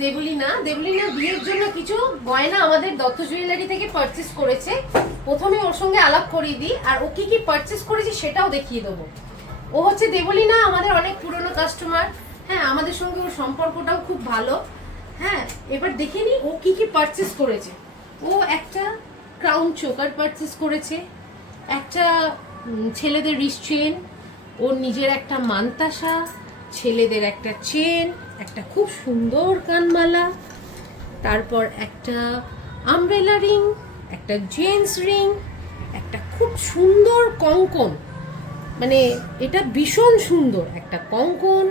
দেবলীনা বিয়ের জন্য কিছু গয়না আমাদের দত্ত জুয়েলারি থেকে পারচেজ করেছে। প্রথমে ওর সঙ্গে আলাপ করিয়ে দিই, আর ও কি কি পারচেজ করেছে সেটাও দেখিয়ে দেবো। ও হচ্ছে দেবলীনা, আমাদের অনেক পুরনো কাস্টমার। হ্যাঁ, আমাদের সঙ্গে ওর সম্পর্কটাও খুব ভালো। হ্যাঁ, এবার দেখে নি ও কি কি পারচেজ করেছে। ও একটা ক্রাউন চোকার পারচেজ করেছে, একটা ছেলেদের রিস্ট চেন, ওর নিজের একটা মানতাসা, ছেলেদের একটা চেন, একটা খুব সুন্দর কানমালা, তারপর একটা আমব্রেলা রিং, একটা জেন্টস রিং, একটা খুব সুন্দর কঙ্কন, মানে এটা ভীষণ সুন্দর একটা কঙ্কন,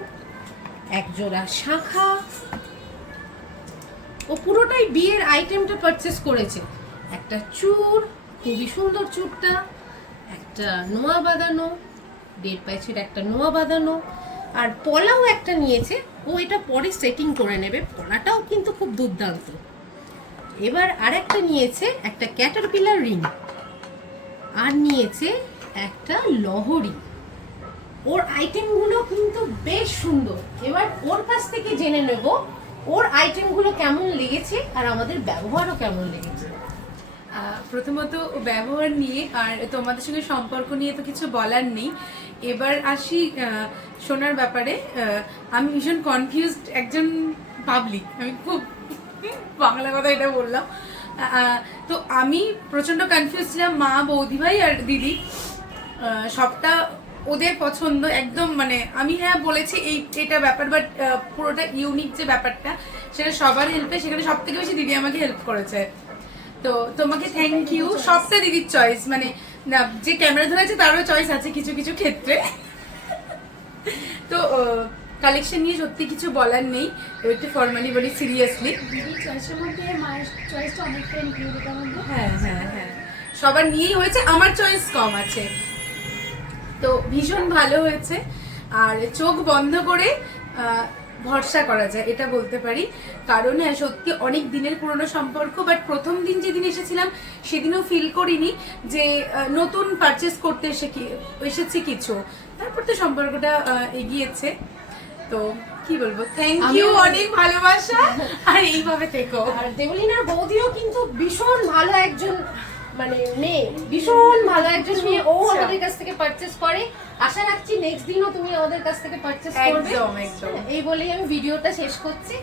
একজোড়া শাঁখা। ও পুরোটাই বিয়ের আইটেমটা পারচেস করেছে। একটা চূড়, খুবই সুন্দর চূড়টা, একটা নোয়া বাঁধানো, 1.5 প্যাচের একটা নোয়া বাঁধানো, আর পলাও একটা নিয়েছে। ও এটা পরে সেটিং করে নেবে, পলাটাও কিন্তু খুব দুর্দান্ত। এবার আরেকটা নিয়েছে একটা ক্যাটারপিলার রিং, আর নিয়েছে একটা লহরি। ওর আইটেমগুলো কিন্তু বেশ সুন্দর। এবার ওর কাছ থেকে জেনে নেব ওর আইটেমগুলো কেমন লেগেছে আর আমাদের ব্যবহারও কেমন লেগেছে। প্রথমত ব্যবহার নিয়ে আর তোমাদের সঙ্গে সম্পর্ক নিয়ে তো কিছু বলার নেই। এবার আসি শোনার ব্যাপারে। আমি ভীষণ কনফিউজড একজন পাবলিক, আমি খুব বাংলা কথা এটা বললাম। তো আমি প্রচণ্ড কনফিউজ ছিলাম, মা, বৌদি ভাই আর দিদি সবটা ওদের পছন্দ একদম। মানে আমি হ্যাঁ বলেছি এটা ব্যাপার, বাট পুরোটা ইউনিক যে ব্যাপারটা সেটা সবার হেল্পে, সেখানে সব থেকে বেশি দিদি আমাকে হেল্প করেছে। তো তোমাকে থ্যাংক ইউ। সবটা দিদির চয়েস, মানে না যে ক্যামেরা ধরে আছে তারও চয়েস আছে কিছু কিছু ক্ষেত্রে। তো কালেকশন নিয়ে সত্যি কিছু বলার নেই, একটু ফর্মালি বলি, সিরিয়াসলি। দিদির চয়েসের মধ্যে মায়ের চয়েসটা অনেকটা ইনক্লুড এটার মধ্যে। হ্যাঁ হ্যাঁ হ্যাঁ, সবার নিয়েই হয়েছে, আমার চয়েস কম আছে। তো ভীষণ ভালো হয়েছে, আর চোখ বন্ধ করে ভরসা করা যায় এটা বলতে পারি। কারণ হ্যাঁ সত্যি অনেক দিনের পুরনো সম্পর্ক, বাট প্রথম দিন যেদিন এসেছিলাম সেদিনও ফিল করিনি যে নতুন পারচেস করতে এসেছি কিছু। তারপর তো সম্পর্কটা এগিয়েছে। তো কি বলবো, থ্যাংক ইউ, অনেক ভালোবাসা, আর এইভাবে থেকো। আর দেবলীনার বৌদিও কিন্তু ভীষণ ভালো একজন মানে মেয়ে, ভীষণ ভালো একজন মেয়ে। ও আমাদের কাছ থেকে পারচেস করে। আশা রাখছি নেক্সট দিনও তুমি আমাদের কাছ থেকে পারচেস করবে। একদম একদম। এই বলেই আমি ভিডিওটা শেষ করছি।